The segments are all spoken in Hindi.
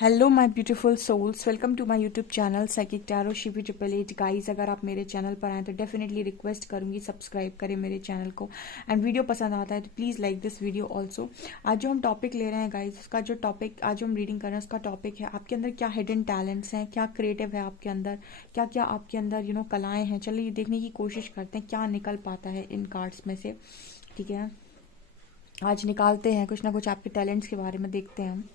Hello my beautiful souls, welcome to my YouTube channel psychic tarot Shivi 888। Guys, अगर आप मेरे चैनल पर आए तो डेफिनेटली रिक्वेस्ट करूंगी सब्सक्राइब करें मेरे चैनल को। एंड वीडियो पसंद आता है तो please like this video also. आज जो हम टॉपिक ले रहे हैं गाइस, उसका जो टॉपिक आज जो हम रीडिंग कर रहे हैं उसका टॉपिक है आपके अंदर क्या हिडन टैलेंट्स हैं, क्या क्रिएटिव है आपके अंदर, क्या क्या आपके अंदर कलाएं हैं। चलिए देखने की कोशिश करते हैं क्या निकल पाता है इन कार्ड्स में से। ठीक है, आज निकालते हैं कुछ ना कुछ आपके टैलेंट्स के बारे में, देखते हैं हम।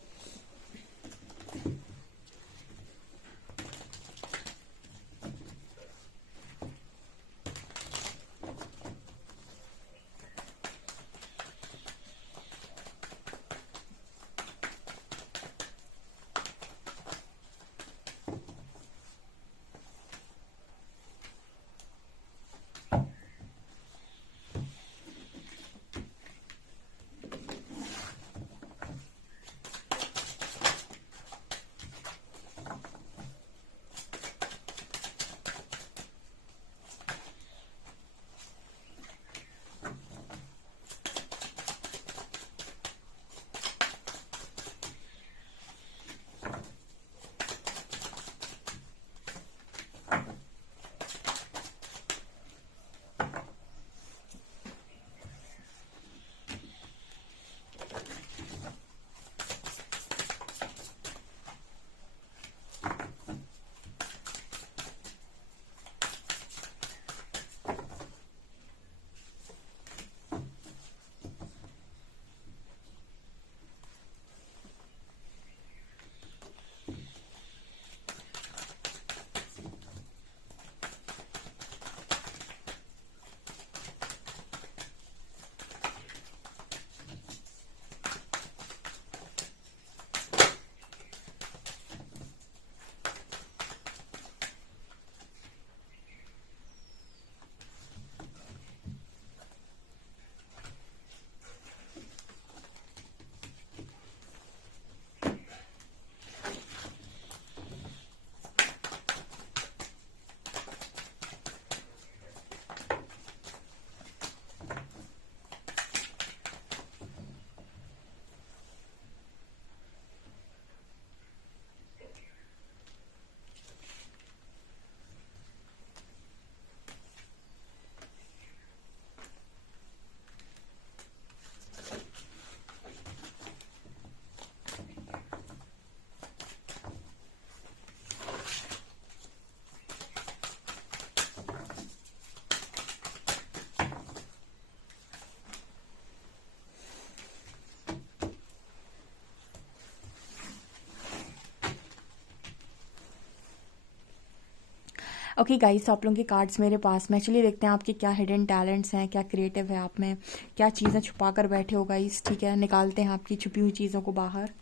ओके गाइस, तो आप लोगों के कार्ड्स मेरे पास में। चलिए देखते हैं आपके क्या हिडन टैलेंट्स हैं, क्या क्रिएटिव है आप में, क्या चीज़ें छुपा कर बैठे हो गाइस। ठीक है, निकालते हैं आपकी छुपी हुई चीज़ों को बाहर।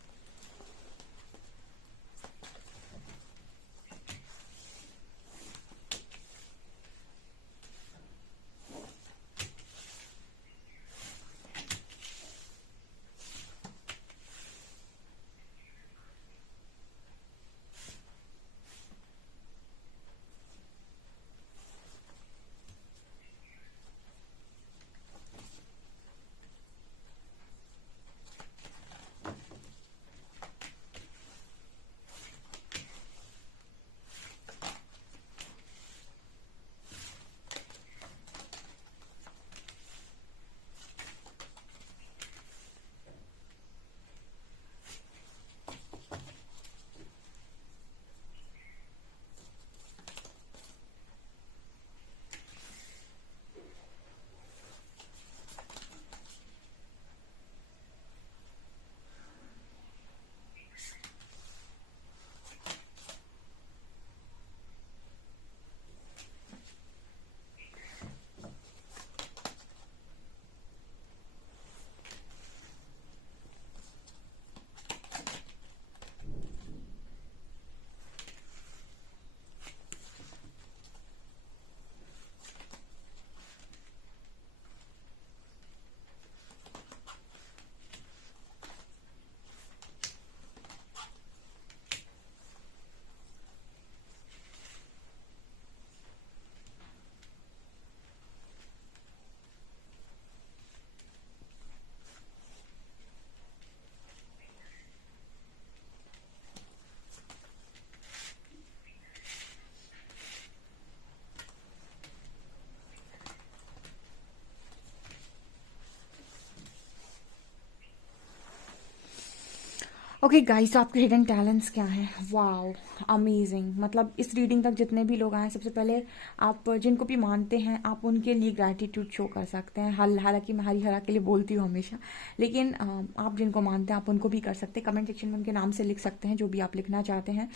ओके गाइस, तो आपके हिडन टैलेंट्स क्या हैं? Wow, amazing. मतलब इस रीडिंग तक जितने भी लोग आए, सबसे पहले आप जिनको भी मानते हैं, आप उनके लिए ग्रैटिट्यूड शो कर सकते हैं। हालांकि मैं हरी हरा के लिए बोलती हूँ हमेशा, लेकिन आप जिनको मानते हैं आप उनको भी कर सकते हैं। कमेंट सेक्शन में उनके नाम से लिख सकते हैं जो भी आप लिखना चाहते हैं,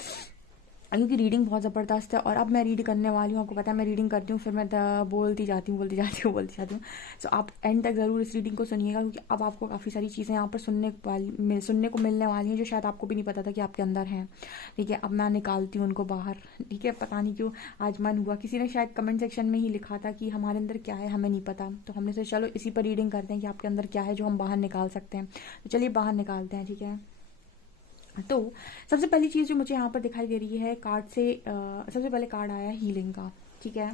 क्योंकि रीडिंग बहुत ज़बरदस्त है। और अब मैं रीड करने वाली हूँ, आपको पता है मैं रीडिंग करती हूँ, फिर मैं बोलती जाती हूँ। सो आप एंड तक ज़रूर इस रीडिंग को सुनिएगा, क्योंकि अब आपको काफ़ी सारी चीज़ें यहाँ पर सुनने को मिलने वाली हैं जो शायद आपको भी नहीं पता था कि आपके अंदर हैं। ठीक है, अब मैं निकालती हूँ उनको बाहर। ठीक है, पता नहीं क्यों आज मन हुआ, किसी ने शायद कमेंट सेक्शन में ही लिखा था कि हमारे अंदर क्या है हमें नहीं पता, तो हमने सोचा चलो इसी पर रीडिंग करते हैं कि आपके अंदर क्या है जो हम बाहर निकाल सकते हैं। तो चलिए बाहर निकालते हैं। ठीक है, तो सबसे पहली चीज़ जो मुझे यहाँ पर दिखाई दे रही है कार्ड से, सबसे पहले कार्ड आया हीलिंग का। ठीक है,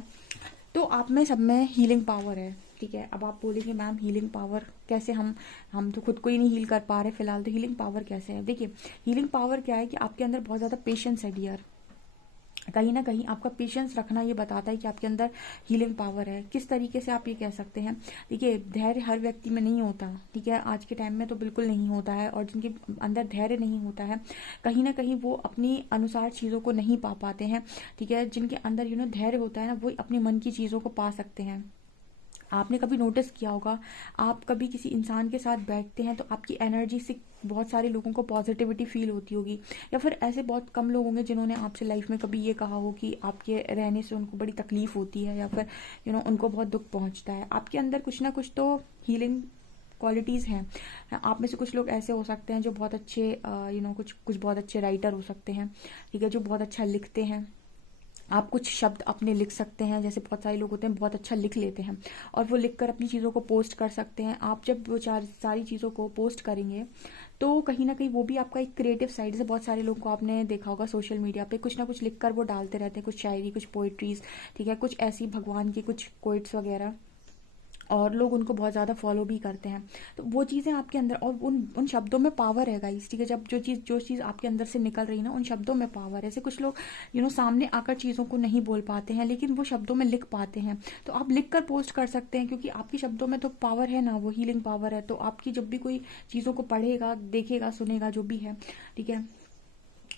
तो आप में सब में हीलिंग पावर है। ठीक है, अब आप बोलेंगे मैम हीलिंग पावर कैसे? हम तो खुद को ही नहीं हील कर पा रहे फिलहाल, तो हीलिंग पावर कैसे है? देखिए, हीलिंग पावर क्या है कि आपके अंदर बहुत ज़्यादा पेशेंस है डियर। कहीं ना कहीं आपका पेशेंस रखना ये बताता है कि आपके अंदर हीलिंग पावर है। किस तरीके से आप ये कह सकते हैं? देखिए, धैर्य हर व्यक्ति में नहीं होता। ठीक है, आज के टाइम में तो बिल्कुल नहीं होता है, और जिनके अंदर धैर्य नहीं होता है, कहीं ना कहीं वो अपनी अनुसार चीज़ों को नहीं पा पाते हैं। ठीक है, जिनके अंदर धैर्य होता है ना, वो अपने मन की चीज़ों को पा सकते हैं। आपने कभी नोटिस किया होगा, आप कभी किसी इंसान के साथ बैठते हैं तो आपकी एनर्जी से बहुत सारे लोगों को पॉजिटिविटी फील होती होगी, या फिर ऐसे बहुत कम लोग होंगे जिन्होंने आपसे लाइफ में कभी ये कहा हो कि आपके रहने से उनको बड़ी तकलीफ होती है, या फिर उनको बहुत दुख पहुंचता है। आपके अंदर कुछ ना कुछ तो हीलिंग क्वालिटीज़ हैं। आप में से कुछ लोग ऐसे हो सकते हैं जो बहुत अच्छे कुछ कुछ बहुत अच्छे राइटर हो सकते हैं। ठीक है, जो बहुत अच्छा लिखते हैं। आप कुछ शब्द अपने लिख सकते हैं, जैसे बहुत सारे लोग होते हैं बहुत अच्छा लिख लेते हैं और वो लिख कर अपनी चीज़ों को पोस्ट कर सकते हैं। आप जब वो सारी चीज़ों को पोस्ट करेंगे तो कहीं ना कहीं वो भी आपका एक क्रिएटिव साइड से, बहुत सारे लोगों को आपने देखा होगा सोशल मीडिया पे कुछ ना कुछ लिख कर वो डालते रहते हैं, कुछ शायरी, कुछ पोइट्रीज। ठीक है, कुछ ऐसी भगवान की कुछ कोट्स वगैरह, और लोग उनको बहुत ज़्यादा फॉलो भी करते हैं। तो वो चीज़ें आपके अंदर, और उन उन शब्दों में पावर है गाइस। ठीक है, जब जो चीज़ आपके अंदर से निकल रही है ना, उन शब्दों में पावर है। ऐसे कुछ लोग सामने आकर चीज़ों को नहीं बोल पाते हैं, लेकिन वो शब्दों में लिख पाते हैं। तो आप लिख कर पोस्ट कर सकते हैं, क्योंकि आपके शब्दों में तो पावर है ना, वो हीलिंग पावर है। तो आपकी जब भी कोई चीज़ों को पढ़ेगा, देखेगा, सुनेगा, जो भी है, ठीक है,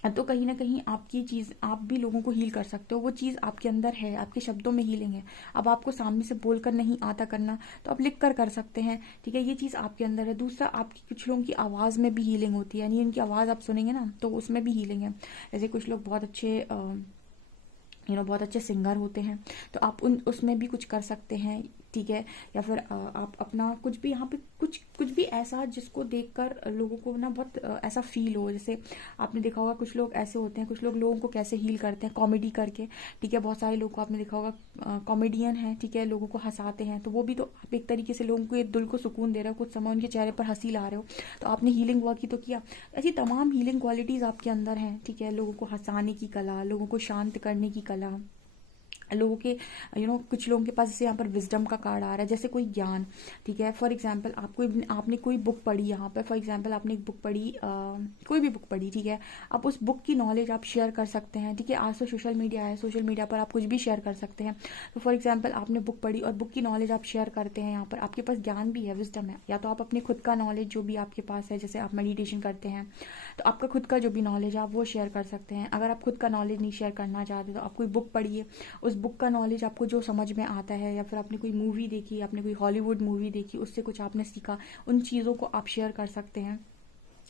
तो कहीं ना कहीं आपकी चीज़, आप भी लोगों को हील कर सकते हो। वो चीज़ आपके अंदर है, आपके शब्दों में हीलिंग है। अब आपको सामने से बोलकर नहीं आता करना, तो आप लिख कर सकते हैं। ठीक है, ये चीज़ आपके अंदर है। दूसरा, आपकी कुछ लोगों की आवाज़ में भी हीलिंग होती है, यानी उनकी आवाज़ आप सुनेंगे ना तो उसमें भी हीलिंग है। जैसे कुछ लोग बहुत अच्छे बहुत अच्छे सिंगर होते हैं, तो आप उसमें भी कुछ कर सकते हैं। ठीक है, या फिर आप अपना कुछ भी यहाँ पे कुछ भी ऐसा जिसको देखकर लोगों को ना बहुत ऐसा फील हो। जैसे आपने देखा होगा कुछ लोग ऐसे होते हैं, कुछ लोग लोगों को कैसे हील करते हैं, कॉमेडी करके। ठीक है, बहुत सारे लोग को आपने देखा होगा कॉमेडियन है। ठीक है, लोगों को हंसाते हैं, तो वो भी तो आप एक तरीके से लोगों को दिल को सुकून दे रहे हो, कुछ समय उनके चेहरे पर हंसी ला रहे हो, तो आपने हीलिंग वर्क ही तो किया। ऐसी तमाम हीलिंग क्वालिटीज़ आपके अंदर हैं। ठीक है, लोगों को हंसाने की कला, लोगों को शांत करने की कला, लोगों के कुछ लोगों के पास, जैसे यहाँ पर विजडम का कार्ड आ रहा है, जैसे कोई ज्ञान। ठीक है, फॉर एग्जांपल आपने कोई बुक पढ़ी, यहाँ पर फॉर एग्जांपल आपने एक बुक पढ़ी, कोई भी बुक पढ़ी। ठीक है, आप उस बुक की नॉलेज आप शेयर कर सकते हैं। ठीक है, आज तो सोशल मीडिया है, सोशल मीडिया पर आप कुछ भी शेयर कर सकते हैं। तो फॉर एग्जाम्पल आपने बुक पढ़ी और बुक की नॉलेज आप शेयर करते हैं, यहाँ पर आपके पास ज्ञान भी है, विजडम है। या तो आप अपने खुद का नॉलेज जो भी आपके पास है, जैसे आप मेडिटेशन करते हैं तो आपका खुद का जो भी नॉलेज है आप वो शेयर कर सकते हैं। अगर आप खुद का नॉलेज नहीं शेयर करना चाहते तो आप कोई बुक पढ़िए, उस बुक का नॉलेज आपको जो समझ में आता है, या फिर आपने कोई मूवी देखी, आपने कोई हॉलीवुड मूवी देखी, उससे कुछ आपने सीखा, उन चीज़ों को आप शेयर कर सकते हैं।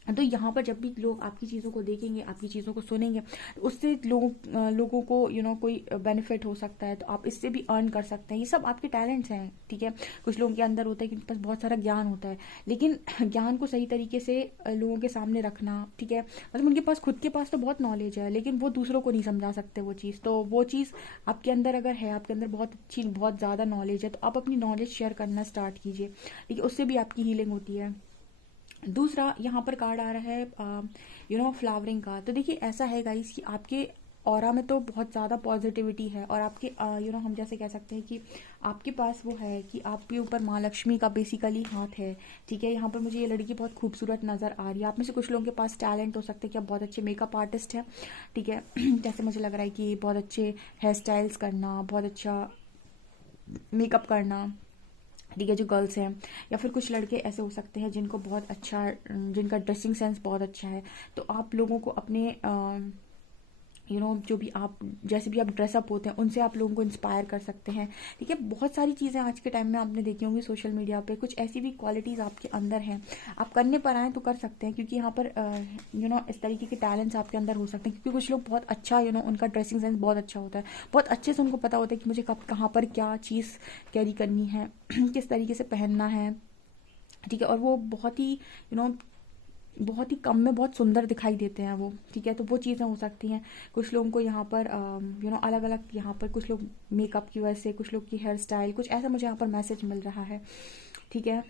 तो यहाँ पर जब भी लोग आपकी चीज़ों को देखेंगे, आपकी चीज़ों को सुनेंगे, तो उससे लोगों को कोई बेनिफिट हो सकता है, तो आप इससे भी अर्न कर सकते हैं। ये सब आपके टैलेंट्स हैं। ठीक है, कुछ लोगों के अंदर होता है कि उनके पास बहुत सारा ज्ञान होता है, लेकिन ज्ञान को सही तरीके से लोगों के सामने रखना। ठीक है, मतलब उनके पास खुद के पास तो बहुत नॉलेज है, लेकिन वो दूसरों को नहीं समझा सकते वो चीज़। तो वो चीज़ आपके अंदर अगर है, आपके अंदर बहुत अच्छी, बहुत ज़्यादा नॉलेज है, तो आप अपनी नॉलेज शेयर करना स्टार्ट कीजिए। ठीक है, उससे भी आपकी हीलिंग होती है। दूसरा, यहाँ पर कार्ड आ रहा है फ्लावरिंग का। तो देखिए, ऐसा है गाइस कि आपके ऑरा में तो बहुत ज़्यादा पॉजिटिविटी है, और आपके हम जैसे कह सकते हैं कि आपके पास वो है कि आपके ऊपर माँ लक्ष्मी का बेसिकली हाथ है। ठीक है, यहाँ पर मुझे ये लड़की बहुत खूबसूरत नज़र आ रही है। आप में से कुछ लोगों के पास टैलेंट हो सकते हैं कि आप बहुत अच्छे मेकअप आर्टिस्ट हैं। ठीक है, जैसे मुझे लग रहा है कि बहुत अच्छे हेयर स्टाइल्स करना, बहुत अच्छा मेकअप करना, ठीक है, जो गर्ल्स हैं, या फिर कुछ लड़के ऐसे हो सकते हैं जिनको बहुत अच्छा, जिनका ड्रेसिंग सेंस बहुत अच्छा है, तो आप लोगों को अपने जो भी आप जैसे भी आप ड्रेसअप होते हैं उनसे आप लोगों को इंस्पायर कर सकते हैं। ठीक है, बहुत सारी चीज़ें आज के टाइम में आपने देखी होंगी सोशल मीडिया पे, कुछ ऐसी भी क्वालिटीज़ आपके अंदर हैं, आप करने पर आएँ तो कर सकते हैं, क्योंकि यहाँ पर इस तरीके के टैलेंट्स आपके अंदर हो सकते हैं। क्योंकि कुछ लोग बहुत अच्छा उनका ड्रेसिंग सेंस बहुत अच्छा होता है, बहुत अच्छे से उनको पता होता है कि मुझे कब कहाँ पर क्या चीज़ कैरी करनी है किस तरीके से पहनना है। ठीक है, और वो बहुत ही बहुत ही कम में बहुत सुंदर दिखाई देते हैं वो। ठीक है, तो वो चीज़ें हो सकती हैं। कुछ लोगों को यहाँ पर अलग अलग, यहाँ पर कुछ लोग मेकअप की वजह से, कुछ लोग की हेयर स्टाइल, कुछ ऐसा मुझे यहाँ पर मैसेज मिल रहा है। ठीक है,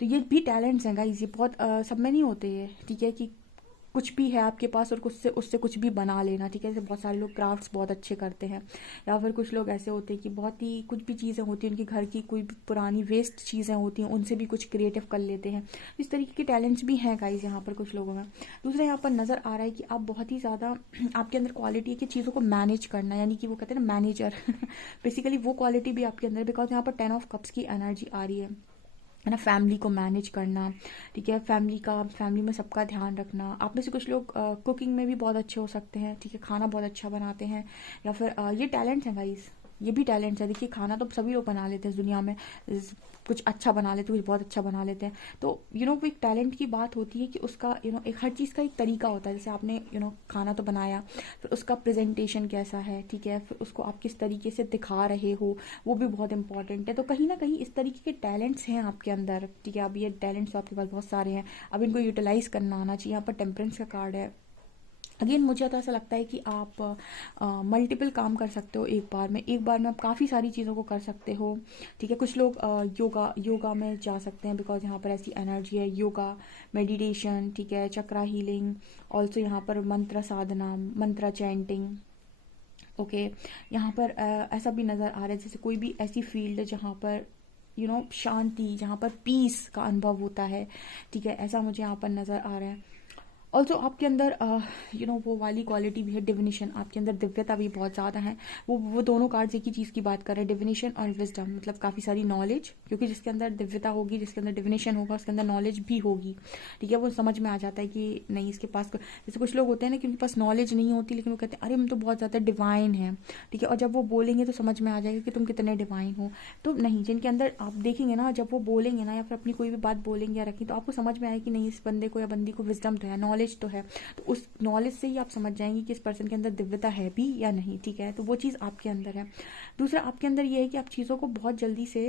तो ये भी टैलेंट्स हैं गाइस, ये बहुत सब में नहीं होते ये। ठीक है, कि कुछ भी है आपके पास और कुछ से उससे कुछ भी बना लेना। ठीक है, जैसे बहुत सारे लोग क्राफ्ट्स बहुत अच्छे करते हैं, या फिर कुछ लोग ऐसे होते हैं कि बहुत ही कुछ भी चीज़ें होती हैं उनकी घर की, कोई भी पुरानी वेस्ट चीज़ें होती हैं उनसे भी कुछ क्रिएटिव कर लेते हैं। इस तरीके के टैलेंट्स भी हैं गाइज यहाँ पर कुछ लोगों में। दूसरा यहाँ पर नज़र आ रहा है कि आप बहुत ही ज़्यादा आपके अंदर क्वालिटी है कि चीज़ों को मैनेज करना, यानी कि वो कहते हैं ना मैनेजर बेसिकली वो क्वालिटी भी आपके अंदर, बिकॉज यहाँ पर 10 ऑफ कप्स की एनर्जी आ रही है ना, फैमिली को मैनेज करना। ठीक है, फैमिली में सबका ध्यान रखना। आप में से कुछ लोग कुकिंग में भी बहुत अच्छे हो सकते हैं। ठीक है, खाना बहुत अच्छा बनाते हैं, या फिर ये टैलेंट्स हैं गाइस, ये भी टैलेंट्स है। देखिए, खाना तो सभी लोग बना लेते हैं इस दुनिया में, कुछ अच्छा बना लेते हैं, कुछ बहुत अच्छा बना लेते हैं। तो वो एक टैलेंट की बात होती है कि उसका एक हर चीज़ का एक तरीका होता है। जैसे आपने खाना तो बनाया, फिर उसका प्रेजेंटेशन कैसा है, ठीक है, फिर उसको आप किस तरीके से दिखा रहे हो, वो भी बहुत इंपॉर्टेंट है। तो कहीं ना कहीं इस तरीके के टैलेंट्स हैं आपके अंदर। ठीक है, अब ये टैलेंट्स तो आपके पास बहुत सारे हैं, अब इनको यूटिलाइज करना आना चाहिए। यहाँ पर टेम्परेंस का कार्ड है। अगेन मुझे तो ऐसा लगता है कि आप मल्टीपल काम कर सकते हो एक बार में आप काफ़ी सारी चीज़ों को कर सकते हो। ठीक है, कुछ लोग योगा में जा सकते हैं, बिकॉज यहाँ पर ऐसी एनर्जी है। योगा, मेडिटेशन, ठीक है, चक्रा हीलिंग, ऑल्सो यहाँ पर मंत्र साधना, मंत्र चैंटिंग। ओके, यहाँ पर ऐसा भी नज़र आ रहा है जैसे कोई भी ऐसी फील्ड है जहाँ पर शांति, जहाँ पर पीस का अनुभव होता है। ठीक है, ऐसा मुझे यहाँ पर नज़र आ रहा है। ऑल्सो आपके अंदर वो वाली क्वालिटी भी है, डिविनेशन। आपके अंदर दिव्यता भी बहुत ज़्यादा है। वो दोनों कार्ड्स एक ही चीज़ की बात कर रहे हैं, डिविनेशन और विजडम, मतलब काफ़ी सारी नॉलेज। क्योंकि जिसके अंदर दिव्यता होगी, जिसके अंदर डिविनेशन होगा, उसके अंदर नॉलेज भी होगी। ठीक है, वो समझ में आ जाता है कि नहीं इसके पास, जैसे कुछ लोग होते हैं ना कि उनके पास नॉलेज नहीं होती, लेकिन वो कहते हैं अरे हम तो बहुत ज़्यादा डिवाइन है। ठीक है, और जब वो बोलेंगे तो समझ में आ जाएगा कि तुम कितने डिवाइन हो। तो नहीं, जिनके अंदर आप देखेंगे ना, जब वो बोलेंगे ना या फिर अपनी कोई भी बात बोलेंगे या रखें, तो आपको समझ में आएगा कि नहीं इस बंदे को या बंदी को विजडम तो है, नॉलेज तो है। तो उस नॉलेज से ही आप समझ जाएंगे कि इस पर्सन के अंदर दिव्यता है भी या नहीं। ठीक है, तो वो चीज़ आपके अंदर है। दूसरा आपके अंदर ये है कि आप चीज़ों को बहुत जल्दी से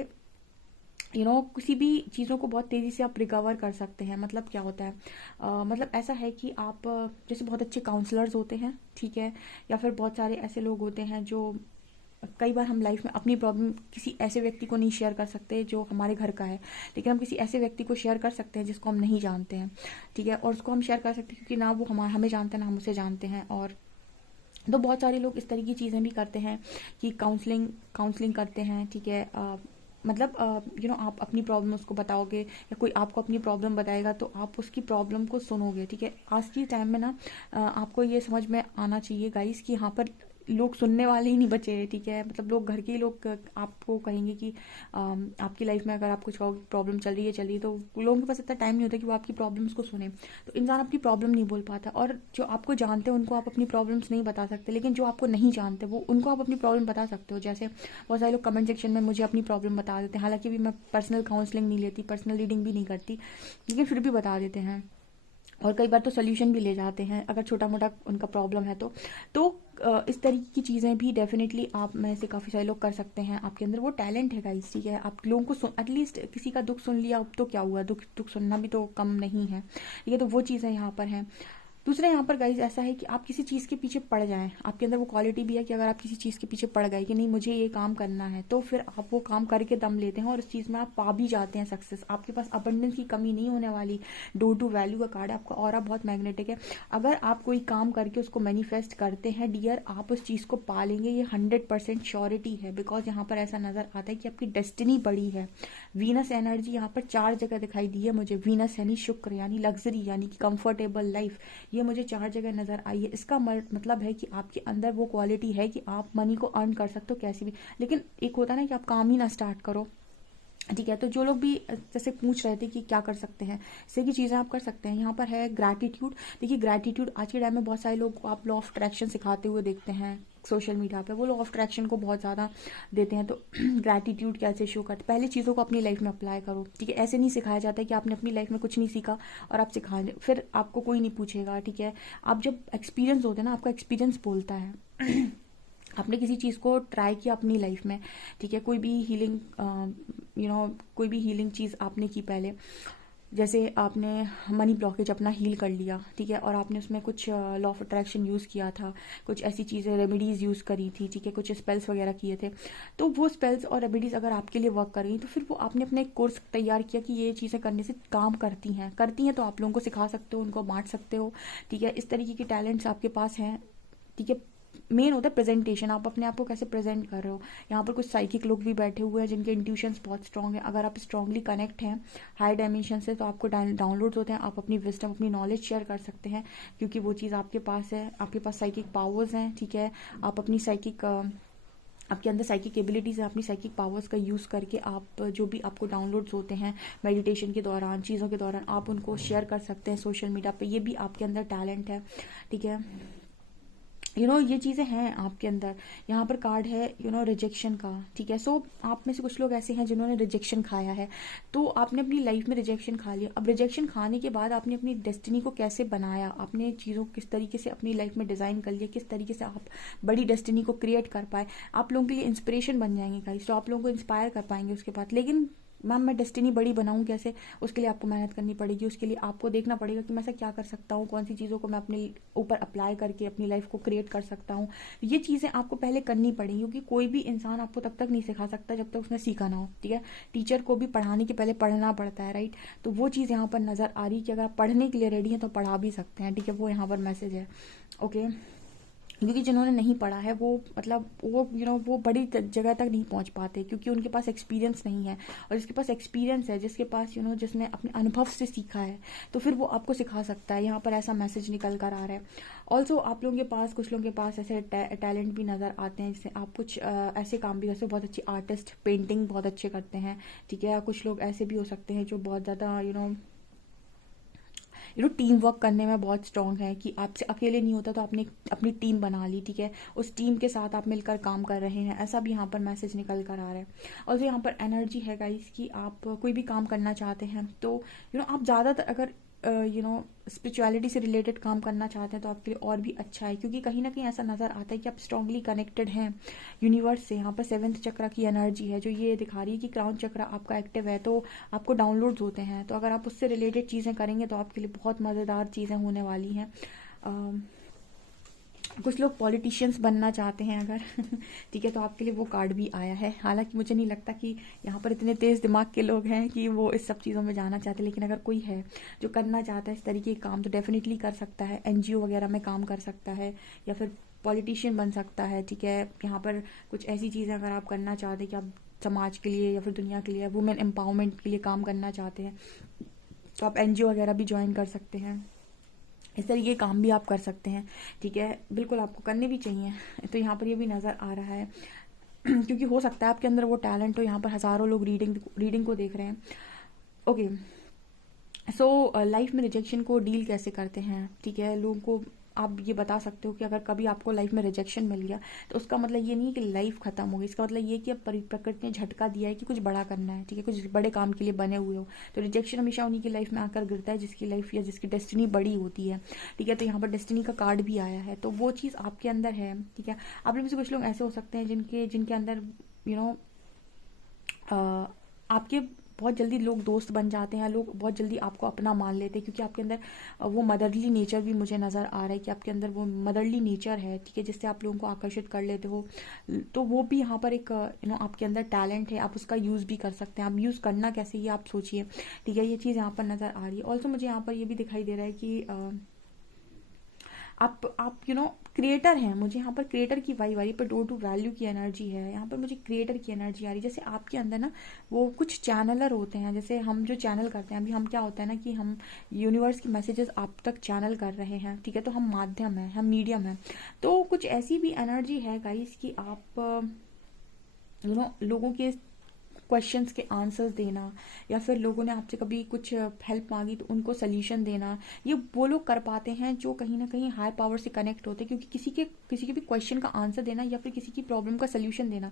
किसी भी चीज़ों को बहुत तेज़ी से आप रिकवर कर सकते हैं। मतलब क्या होता है, मतलब ऐसा है कि आप जैसे बहुत अच्छे काउंसलर्स होते हैं। ठीक है, या फिर बहुत सारे ऐसे लोग होते हैं जो कई बार हम लाइफ में अपनी प्रॉब्लम किसी ऐसे व्यक्ति को नहीं शेयर कर सकते जो हमारे घर का है, लेकिन हम किसी ऐसे व्यक्ति को शेयर कर सकते हैं जिसको हम नहीं जानते हैं। ठीक है, और उसको हम शेयर कर सकते हैं क्योंकि ना वो हमें जानते हैं ना हम उसे जानते हैं। और तो बहुत सारे लोग इस तरह की चीज़ें भी करते हैं कि काउंसलिंग करते हैं। ठीक है, मतलब आप अपनी प्रॉब्लम उसको बताओगे या कोई आपको अपनी प्रॉब्लम बताएगा तो आप उसकी प्रॉब्लम को सुनोगे। ठीक है, आज की टाइम में ना आपको ये समझ में आना चाहिए गाइस कि यहाँ पर लोग सुनने वाले ही नहीं बचे हैं। ठीक है, मतलब लोग घर के ही लोग आपको कहेंगे कि आपकी लाइफ में अगर आप कुछ प्रॉब्लम चल रही है तो लोगों के पास इतना टाइम नहीं होता कि वो आपकी प्रॉब्लम्स को सुने। तो इंसान अपनी प्रॉब्लम नहीं बोल पाता, और जो आपको जानते हैं उनको आप अपनी प्रॉब्लम्स नहीं बता सकते, लेकिन जो आपको नहीं जानते वो उनको आप अपनी प्रॉब्लम बता सकते हो। जैसे बहुत सारे लोग कमेंट सेक्शन में मुझे अपनी प्रॉब्लम बता देते हैं, हालांकि भी मैं पर्सनल काउंसलिंग नहीं लेती, पर्सनल रीडिंग भी नहीं करती, लेकिन फिर भी बता देते हैं। और कई बार तो सोल्यूशन भी ले जाते हैं अगर छोटा मोटा उनका प्रॉब्लम है तो इस तरीके की चीज़ें भी डेफिनेटली आप में से काफ़ी सारे लोग कर सकते हैं। आपके अंदर वो टैलेंट है गाइस। ठीक है, आप लोगों को एटलीस्ट किसी का दुख सुन लिया, अब तो क्या हुआ, दुख सुनना भी तो कम नहीं है। ठीक है, तो वो चीज़ें यहाँ पर हैं। दूसरा यहाँ पर गाइज ऐसा है कि आप किसी चीज़ के पीछे पड़ जाएं, आपके अंदर वो क्वालिटी भी है कि अगर आप किसी चीज़ के पीछे पड़ गए कि नहीं मुझे ये काम करना है, तो फिर आप वो काम करके दम लेते हैं और उस चीज़ में आप पा भी जाते हैं सक्सेस। आपके पास अबंडेंस की कमी नहीं होने वाली। डोर टू वैल्यू का कार्ड है, आपका ऑरा बहुत मैग्नेटिक है। अगर आप कोई काम करके उसको मैनिफेस्ट करते हैं डियर, आप उस चीज़ को पा लेंगे, ये 100% श्योरिटी है। बिकॉज यहाँ पर ऐसा नज़र आता है कि आपकी डेस्टिनी बड़ी है। वीनस एनर्जी यहाँ पर 4 जगह दिखाई दी है मुझे। वीनस यानी शुक्र, यानी लग्जरी, यानी कि कंफर्टेबल लाइफ, ये मुझे 4 जगह नजर आई है। इसका मतलब है कि आपके अंदर वो क्वालिटी है कि आप मनी को अर्न कर सकते हो कैसे भी। लेकिन एक होता है ना कि आप काम ही ना स्टार्ट करो, ठीक है। तो जो लोग भी जैसे पूछ रहे थे कि क्या कर सकते हैं, इसे की चीज़ें आप कर सकते हैं। यहाँ पर है ग्रैटिट्यूड। देखिए ग्रैटिट्यूड आज के टाइम में बहुत सारे लोग को आप लॉ ऑफ अट्रैक्शन सिखाते हुए देखते हैं सोशल मीडिया पे, वो लॉ ऑफ अट्रैक्शन को बहुत ज़्यादा देते हैं। तो ग्रैटिट्यूड कैसे शो करते, पहले चीज़ों को अपनी लाइफ में अप्लाई करो। ठीक है, ऐसे नहीं सिखाया जाता है कि आपने अपनी लाइफ में कुछ नहीं सीखा और आप सिखा दें, फिर आपको कोई नहीं पूछेगा। ठीक है, आप जब एक्सपीरियंस होते हैं ना, आपका एक्सपीरियंस बोलता है। आपने किसी चीज़ को ट्राई किया अपनी लाइफ में, ठीक है, कोई भी हीलिंग कोई भी हीलिंग चीज़ आपने की पहले, जैसे आपने मनी ब्लॉकेज अपना हील कर लिया, ठीक है, और आपने उसमें कुछ लॉ ऑफ अट्रैक्शन यूज़ किया था, कुछ ऐसी चीज़ें रेमेडीज़ यूज़ करी थी, ठीक है, कुछ स्पेल्स वगैरह किए थे। तो वो स्पेल्स और रेमेडीज़ अगर आपके लिए वर्क कर रही तो फिर वो आपने अपना एक कोर्स तैयार किया कि ये चीज़ें करने से काम करती हैं, तो आप लोगों को सिखा सकते हो, उनको बांट सकते हो। ठीक है, इस तरीके के टैलेंट्स आपके पास हैं। ठीक है, मेन होता है प्रेजेंटेशन, आप अपने आप को कैसे प्रेजेंट कर रहे हो। यहाँ पर कुछ साइकिक लोग भी बैठे हुए हैं जिनके इंट्यूशंस बहुत स्ट्रांग है। अगर आप स्ट्रांगली कनेक्ट हैं हाई डायमेंशन से, तो आपको डाउनलोड्स होते हैं, आप अपनी विजडम, अपनी नॉलेज शेयर कर सकते हैं, क्योंकि वो चीज़ आपके पास है, आपके पास साइकिक पावर्स हैं। ठीक है, आप अपनी साइकिक आपके अंदर साइकिक एबिलिटीज़ है, अपनी साइकिक पावर्स का यूज़ करके आप जो भी आपको डाउनलोड्स होते हैं मेडिटेशन के दौरान, चीज़ों के दौरान, आप उनको शेयर कर सकते हैं सोशल मीडिया पे। ये भी आपके अंदर टैलेंट है। ठीक है, ये चीज़ें हैं आपके अंदर। यहाँ पर कार्ड है रिजेक्शन का। ठीक है, सो आप में से कुछ लोग ऐसे हैं जिन्होंने रिजेक्शन खाया है। तो आपने अपनी लाइफ में रिजेक्शन खा लिया, अब रिजेक्शन खाने के बाद आपने अपनी डेस्टिनी को कैसे बनाया, आपने चीज़ों को किस तरीके से अपनी लाइफ में डिज़ाइन कर लिया, किस तरीके से आप बड़ी डेस्टिनी को क्रिएट कर पाए, आप लोगों के लिए इंस्पिरेशन बन जाएंगे गाइस। तो आप लोगों को इंस्पायर कर पाएंगे उसके बाद। लेकिन मैम मैं डेस्टिनी बड़ी बनाऊं कैसे, उसके लिए आपको मेहनत करनी पड़ेगी, उसके लिए आपको देखना पड़ेगा कि मैं ऐसा क्या कर सकता हूँ, कौन सी चीज़ों को मैं अपने ऊपर अप्लाई करके अपनी लाइफ को क्रिएट कर सकता हूँ। ये चीज़ें आपको पहले करनी पड़ेंगी, क्योंकि कोई भी इंसान आपको तब तक नहीं सिखा सकता जब तक उसने सीखा ना हो। ठीक है, टीचर को भी पढ़ाने के पहले पढ़ना पड़ता है, राइट। तो वो चीज़ यहाँ पर नज़र आ रही है कि अगर आप पढ़ने के लिए रेडी हैं तो पढ़ा भी सकते हैं। ठीक है, वो यहाँ पर मैसेज है। ओके, क्योंकि जिन्होंने नहीं पढ़ा है वो मतलब वो बड़ी जगह तक नहीं पहुंच पाते, क्योंकि उनके पास एक्सपीरियंस नहीं है। और जिसके पास एक्सपीरियंस है, जिसके पास जिसने अपने अनुभव से सीखा है, तो फिर वो आपको सिखा सकता है। यहाँ पर ऐसा मैसेज निकल कर आ रहा है। ऑल्सो आप लोगों के पास, कुछ लोगों के पास ऐसे टैलेंट भी नज़र आते हैं, जिससे आप कुछ ऐसे काम भी, जैसे बहुत अच्छी आर्टिस्ट, पेंटिंग बहुत अच्छे करते हैं। ठीक है, कुछ लोग ऐसे भी हो सकते हैं जो बहुत ज़्यादा टीम वर्क करने में बहुत स्ट्रांग है, कि आपसे अकेले नहीं होता तो आपने अपनी टीम बना ली। ठीक है, उस टीम के साथ आप मिलकर काम कर रहे हैं, ऐसा भी यहाँ पर मैसेज निकल कर आ रहा है। और जो यहाँ पर एनर्जी है गाइस कि आप कोई भी काम करना चाहते हैं, तो आप ज़्यादातर अगर स्पिरिचुअलिटी से रिलेटेड काम करना चाहते हैं तो आपके लिए और भी अच्छा है, क्योंकि कहीं ना कहीं ऐसा नज़र आता है कि आप स्ट्रांगली कनेक्टेड हैं यूनिवर्स से। यहाँ पर 7th चक्र की एनर्जी है जो ये दिखा रही है कि क्राउन चक्र आपका एक्टिव है, तो आपको डाउनलोड्स होते हैं। तो अगर आप उससे रिलेटेड चीज़ें करेंगे तो आपके लिए बहुत मज़ेदार चीज़ें होने वाली हैं। कुछ लोग पॉलिटिशियंस बनना चाहते हैं अगर ठीक है, तो आपके लिए वो कार्ड भी आया है। हालांकि मुझे नहीं लगता कि यहाँ पर इतने तेज़ दिमाग के लोग हैं कि वो इस सब चीज़ों में जाना चाहते हैं, लेकिन अगर कोई है जो करना चाहता है इस तरीके के काम, तो डेफिनेटली कर सकता है। NGO वगैरह में काम कर सकता है, या फिर पॉलिटिशियन बन सकता है। ठीक है, यहाँ पर कुछ ऐसी चीज़ें अगर आप करना चाहते हैं कि आप समाज के लिए या फिर दुनिया के लिए, वुमेन एम्पावरमेंट के लिए काम करना चाहते हैं, तो आप NGO वगैरह भी ज्वाइन कर सकते हैं। इस तरीके के काम भी आप कर सकते हैं। ठीक है, बिल्कुल आपको करने भी चाहिए। तो यहाँ पर ये भी नज़र आ रहा है क्योंकि हो सकता है आपके अंदर वो टैलेंट हो। यहाँ पर हज़ारों लोग रीडिंग को देख रहे हैं। ओके, सो लाइफ में रिजेक्शन को डील कैसे करते हैं। ठीक है, लोगों को आप ये बता सकते हो कि अगर कभी आपको लाइफ में रिजेक्शन मिल गया तो उसका मतलब ये नहीं है कि लाइफ खत्म हो गई, इसका मतलब ये कि अब प्रकृति ने झटका दिया है कि कुछ बड़ा करना है। ठीक है, कुछ बड़े काम के लिए बने हुए हो। तो रिजेक्शन हमेशा उन्हीं की लाइफ में आकर गिरता है जिसकी लाइफ या जिसकी डेस्टिनी बड़ी होती है। ठीक है, तो यहाँ पर डेस्टिनी का कार्ड भी आया है, तो वो चीज़ आपके अंदर है। ठीक है, आप लोग में से कुछ लोग ऐसे हो सकते हैं जिनके अंदर आपके बहुत जल्दी लोग दोस्त बन जाते हैं, लोग बहुत जल्दी आपको अपना मान लेते हैं, क्योंकि आपके अंदर वो मदरली नेचर भी मुझे नज़र आ रहा है कि आपके अंदर वो मदरली नेचर है। ठीक है, जिससे आप लोगों को आकर्षित कर लेते हो। तो वो भी यहाँ पर एक आपके अंदर टैलेंट है, आप उसका यूज़ भी कर सकते हैं। आप यूज़ करना कैसे ये आप सोचिए। ठीक है, ये चीज़ यहाँ पर नज़र आ रही है। ऑल्सो मुझे यहाँ पर ये भी दिखाई दे रहा है कि आप क्रिएटर हैं। मुझे यहाँ पर क्रिएटर की वाई पर डोर टू वैल्यू की एनर्जी है। यहाँ पर मुझे क्रिएटर की एनर्जी आ रही है। जैसे आपके अंदर ना वो कुछ चैनलर होते हैं, जैसे हम जो चैनल करते हैं अभी, हम क्या होता है ना कि हम यूनिवर्स की मैसेजेस आप तक चैनल कर रहे हैं। ठीक है, तो हम माध्यम हैं, हम मीडियम हैं। तो कुछ ऐसी भी एनर्जी है गाइस कि आप लोगों के क्वेश्चंस के आंसर्स देना, या फिर लोगों ने आपसे कभी कुछ हेल्प मांगी तो उनको सोल्यूशन देना, ये वो लोग कर पाते हैं जो कहीं ना कहीं हायर पावर से कनेक्ट होते हैं। क्योंकि किसी के भी क्वेश्चन का आंसर देना या फिर किसी की प्रॉब्लम का सोल्यूशन देना,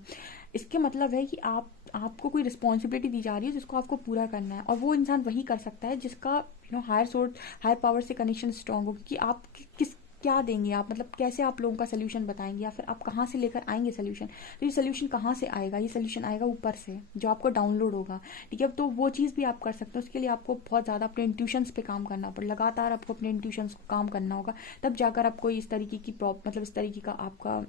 इसके मतलब है कि आपको कोई रिस्पॉन्सिबिलिटी दी जा रही है जिसको आपको पूरा करना है, और वो इंसान वही कर सकता है जिसका हायर पावर से कनेक्शन स्ट्रांग हो। क्योंकि आप किस क्या देंगे आप, मतलब कैसे आप लोगों का सोल्यूशन बताएंगे, या फिर आप कहाँ से लेकर आएंगे सोल्यूशन। तो ये सोल्यूशन कहाँ से आएगा, ये सोल्यूशन आएगा ऊपर से जो आपको डाउनलोड होगा, ठीक है। तो वो चीज़ भी आप कर सकते हो। उसके लिए आपको बहुत ज़्यादा अपने इंट्यूशंस पे काम करना पड़े, लगातार आपको अपने इंट्यूशंस को काम करना होगा, तब जाकर आपको इस तरीके की मतलब इस तरीके का आपका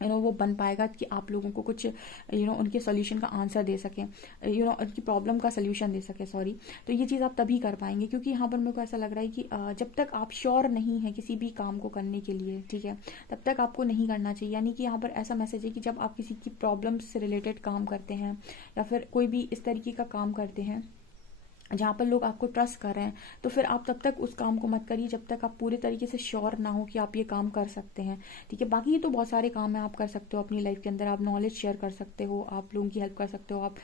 वो बन पाएगा कि आप लोगों को कुछ उनके सोल्यूशन का आंसर दे सकें, उनकी प्रॉब्लम का सोल्यूशन दे सकें, सॉरी। तो ये चीज़ आप तभी कर पाएंगे, क्योंकि यहाँ पर मेरे को ऐसा लग रहा है कि जब तक आप श्योर नहीं है किसी भी काम को करने के लिए, ठीक है, तब तक आपको नहीं करना चाहिए। यानी कि यहाँ पर ऐसा मैसेज है कि जब आप किसी की प्रॉब्लम से रिलेटेड काम करते हैं या फिर कोई भी इस तरीके का काम करते हैं जहाँ पर लोग आपको ट्रस्ट कर रहे हैं, तो फिर आप तब तक उस काम को मत करिए जब तक आप पूरे तरीके से श्योर ना हो कि आप ये काम कर सकते हैं, ठीक है। बाकी ये तो बहुत सारे काम है आप कर सकते हो अपनी लाइफ के अंदर। आप नॉलेज शेयर कर सकते हो, आप लोगों की हेल्प कर सकते हो, आप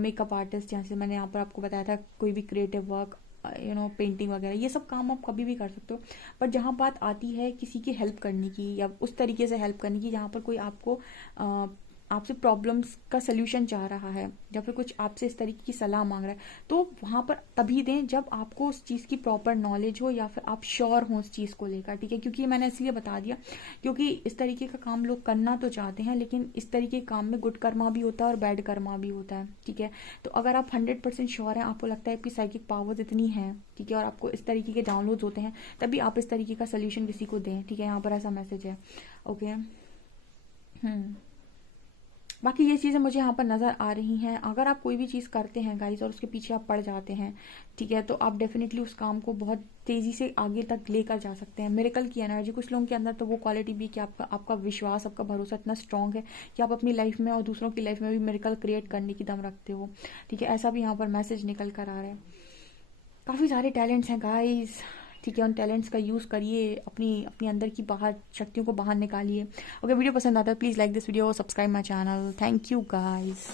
मेकअप आर्टिस्ट, जैसे मैंने यहाँ पर आपको बताया था, कोई भी क्रिएटिव वर्क, पेंटिंग वगैरह, ये सब काम आप कभी भी कर सकते हो। पर जहाँ बात आती है किसी की हेल्प करने की या उस तरीके से हेल्प करने की जहाँ पर कोई आपसे प्रॉब्लम्स का सल्यूशन चाह रहा है या फिर कुछ आपसे इस तरीके की सलाह मांग रहा है, तो वहाँ पर तभी दें जब आपको उस चीज़ की प्रॉपर नॉलेज हो या फिर आप श्योर हो उस चीज़ को लेकर, ठीक है। क्योंकि मैंने इसलिए बता दिया क्योंकि इस तरीके का काम लोग करना तो चाहते हैं, लेकिन इस तरीके के काम में गुड कर्मा भी होता है और बैड कर्मा भी होता है, ठीक है। तो अगर आप 100% श्योर हैं, आपको लगता है आपकी साइकिक पावर्स इतनी है, ठीक है, और आपको इस तरीके के डाउनलोड्स होते हैं, तभी आप इस तरीके का सोल्यूशन किसी को दें, ठीक है। यहाँ पर ऐसा मैसेज है, ओके। बाकी ये चीज़ें मुझे यहाँ पर नज़र आ रही हैं। अगर आप कोई भी चीज़ करते हैं गाइस और उसके पीछे आप पड़ जाते हैं, ठीक है, तो आप डेफिनेटली उस काम को बहुत तेज़ी से आगे तक लेकर जा सकते हैं। मिरेकल की एनर्जी कुछ लोगों के अंदर तो वो क्वालिटी भी कि आपका विश्वास, आपका भरोसा इतना स्ट्रांग है कि आप अपनी लाइफ में और दूसरों की लाइफ में भी मिरेकल क्रिएट करने की दम रखते हो, ठीक है। ऐसा भी यहाँ पर मैसेज निकल कर आ रहा है। काफ़ी सारे टैलेंट्स हैं गाइस, ठीक है। उन टैलेंट्स का यूज़ करिए, अपनी अंदर की बाहर शक्तियों को बाहर निकालिए। अगर वीडियो पसंद आता है please like this video, subscribe my channel. Thank you guys.